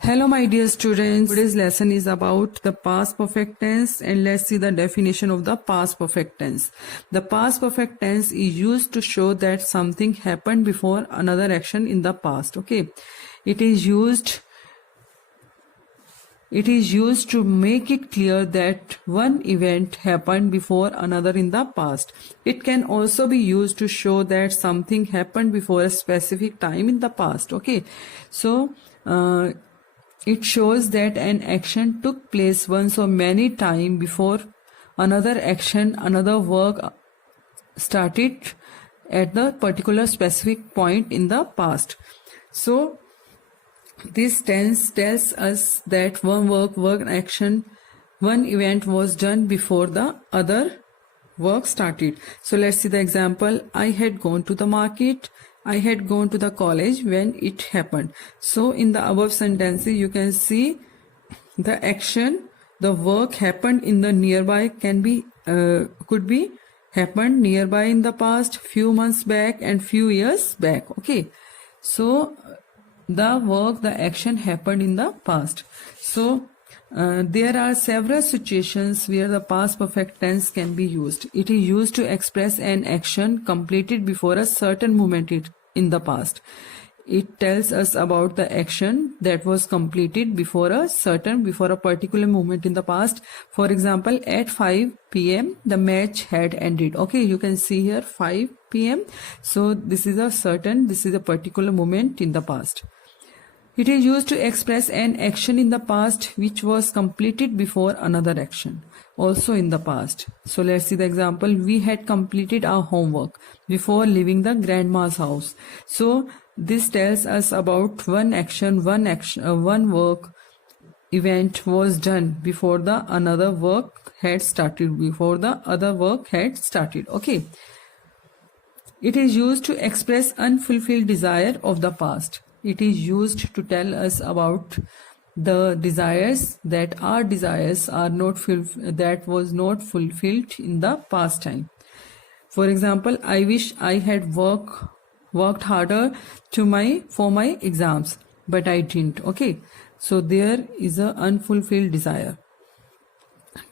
Hello my dear students, today's lesson is about the past perfect tense and let's see the definition of the past perfect tense. The past perfect tense is used to show that something happened before another action in the past. Okay, it is used to make it clear that one event happened before another in the past. It can also be used to show that something happened before a specific time in the past. Okay, so it shows that an action took place once or many times before another action, another work started at the particular specific point in the past. So this tense tells us that one action, one event was done before the other work started. So let's see the example. I had gone to the market. I had gone to the college when it happened. So in the above sentences, you can see the action, the work happened in the nearby could be happened nearby in the past, few months back and few years back. Okay. So the action happened in the past. So there are several situations where the past perfect tense can be used. It is used to express an action completed before a certain moment in the past. It tells us about the action that was completed before a particular moment in the past. For example, at 5 p.m. the match had ended. Okay, you can see here 5 p.m. So this is a particular moment in the past. It is used to express an action in the past which was completed before another action, also in the past. So let's see the example. We had completed our homework before leaving the grandma's house. So this tells us about one work event was done before the other work had started. Okay. It is used to express unfulfilled desire of the past. It is used to tell us about the desires that was not fulfilled in the past time. For example, I wish I had worked harder for my exams, but I didn't. Okay, so there is an unfulfilled desire.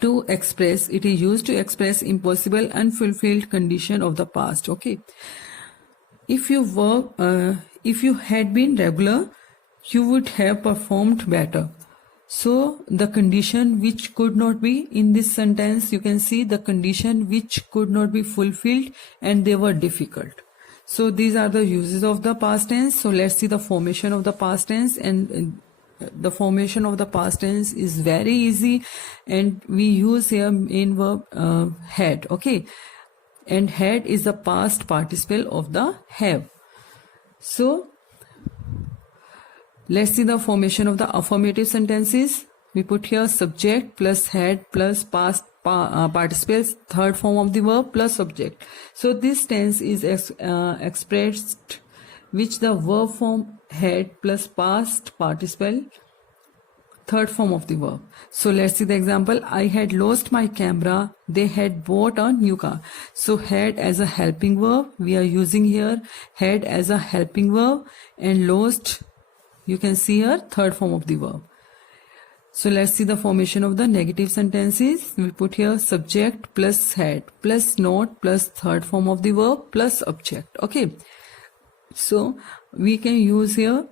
It is used to express impossible, unfulfilled condition of the past. Okay, if you had been regular, you would have performed better. So the condition which could not be in this sentence, you can see the condition which could not be fulfilled and they were difficult. So these are the uses of the past tense. So let's see the formation of the past tense, and the formation of the past tense is very easy, and we use here main verb had. Okay, and had is the past participle of the have. So let's see the formation of the affirmative sentences. We put here subject plus had plus past participles, third form of the verb plus subject. So this tense is expressed which the verb form had plus past participle, third form of the verb. So let's see the example. I had lost my camera. They had bought a new car. So had as a helping verb. We are using here had as a helping verb, and lost, you can see here, third form of the verb. So let's see the formation of the negative sentences. We put here subject plus had plus not plus third form of the verb plus object. Okay. So we can use here,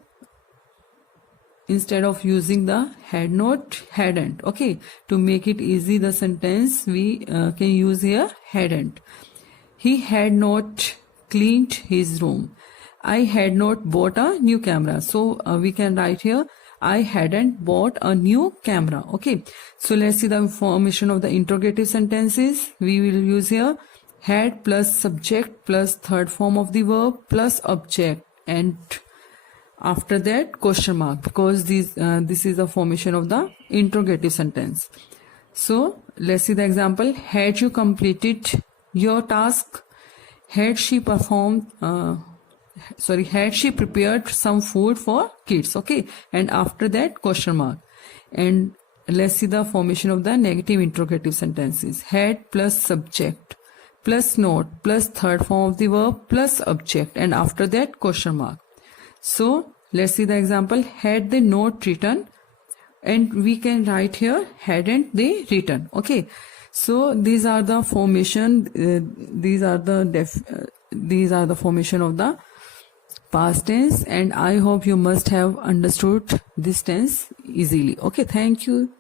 instead of using the had not, hadn't. Okay, to make it easy the sentence, we can use here hadn't. He had not cleaned his room. I had not bought a new camera. So we can write here I hadn't bought a new camera. Okay, so let's see the formation of the interrogative sentences. We will use here had plus subject plus third form of the verb plus object, and after that question mark, because this is the formation of the interrogative sentence. So let's see the example. Had you completed your task? Had she had she prepared some food for kids? Okay, and after that question mark. And let's see the formation of the negative interrogative sentences. Had plus subject plus not plus third form of the verb plus object, and after that question mark. So Let's see the example. Had they not written, and we can write here hadn't they written. Okay, so these are the formation. These are the formation of the past tense, and I hope you must have understood this tense easily. Okay, thank you.